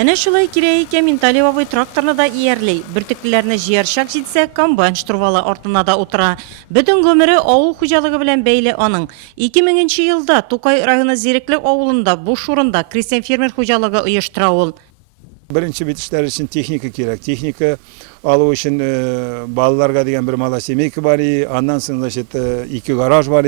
Әнә шулай кирәйеккә Минталевовый тракторны да иярлей. Бөртеклеләрне җыярчак җитсә, комбайн штурвалы артына да утыра. Бөтен гомере авыл хуҗалыгы белән бәйле аның. 2000 елда Тукай районы Зиреклек авылында буш урында крестьян фермер хуҗалыгы оештыра ул. Birinci bitişler için teknika gerek. Teknika alу için балаларга деген bir mala semeyki var. Ondan sonra значит iki garaj var.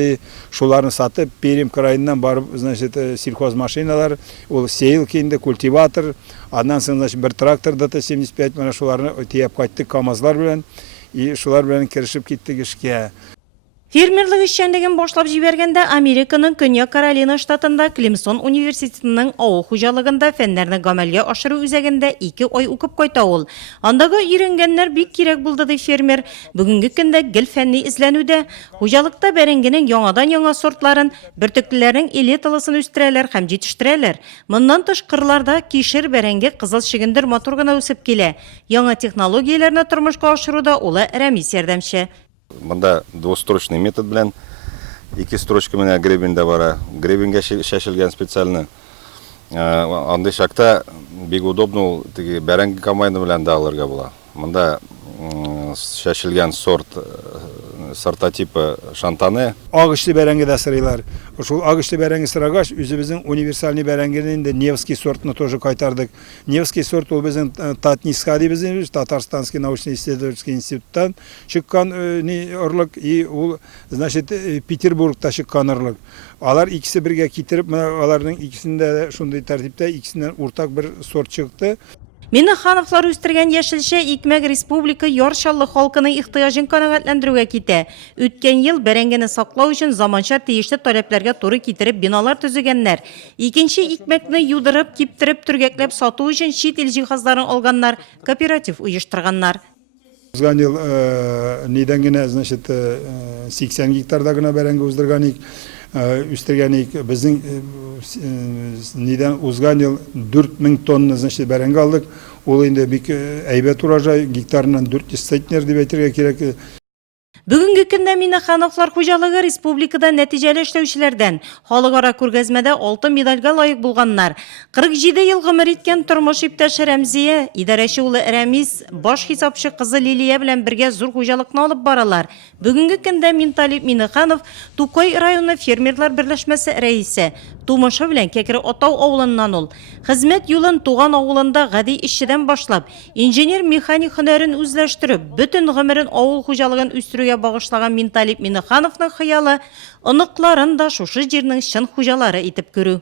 Şularını satıp Перим крайынан барып, значит сельхоз машиналар, ol сейлкинде культиватор, ondan sonra значит bir traktör da 75 mana şularını teyap kayttık kamazlar bilen. Şular bilen kirişip gittik işke. Фермерлык эшчәнлеген башлап җибәргәндә Американың Көньяк Каролина штатында Клемсон университетының авыл хуҗалыгында фәннәрне гамәлгә ашыру үзәгендә 2 ай укып кайта ул. Андагы өйрәнгәннәр бик кирәк булды ди фермер. Бүгенге көндә гел фәнни изләнүдә. Хуҗалыкта бәрәңгенең яңадан-яңа сортларын, бөртеклеләрнең элиталысын үстерәләр һәм җитештерәләр. Моннан тыш кырларда кишер бәрәңге кызыл шигендер матур гына үсеп килә. Яңа технологияләрне тормышка ашыруда улы Рәмис ярдәмче. Мында двустрочный метод белән 2 строчка менә гребеньдә бара. Гребеньгә шәшелгән специально. Андый шакта бик удобно теге бәрәңге комбайны белән дә алырга була. Мында шәшелгән сортотипы шантаны. Ağışlı bərəngi də sıraylar. Şu ağışlı bərəngi sıragaş, üzümüzün universalni bərənginin de Nevskiy sortunu тоже kaytardık. Nevskiy sort o bizim Tatniskadi bizim Tatarstanski научно-исследовательский институттан çıkan ırlık и ул значит Peterburg'da çıkan ırlık. Alar ikisi birge getirip alarның ikisinde şunday tertipte ikisinden ortak bir sort çıktı. Миннехановлар үстергән яшелчә икмәк республика яршаллы халкының ихтыяҗын канәгатьләндерүгә китә. Үткән ел бәрәңгене саклау өчен заманча тиешле таләпләргә туры китереп биналар төзегәннәр. Икенче икмәкне юдырып, киптереп, төргәкләп сату өчен чит ил җиһазларын алганнар, кооператив оештырганнар. Узган ел нидән генә, значит, 80 гектарда гына бәрәңге уздырганик. Üstürgenik bizim neden uzgan yıl 4000 tonna значит bərəngə aldık. Ol indi bir әйбәт урожай гектарынан 400 центнер дип әйтергә кирәк. Бүгенге көндә Миннехановлар хуҗалыгы республикада нәтиҗәле эшләүчеләрдән халыкара күргәзмәдә алтын медальгә лаек булганнар. 47 ел гомер иткән тормыш иптәше Рәмзия, идарәче улы Рәмис, баш хисапчы кызы Лилия белән бергә зур хуҗалыкны алып баралар. Бүгенге көндә Минталев Миннеханов Тукай районы фермерлар берләшмәсе рәисе. Тумышы белән Кәкре Атау авылыннан ул. Хезмәт юлын туган авылында гади эшчедән башлап, инженер-механик һөнәрен үзләштереп, бөтен гомерен авыл хуҗалыгын үстерүгә багышлаган Минталев Миннехановның хыялы оныкларын да шушы җирнең чын хуҗалары итеп күрү.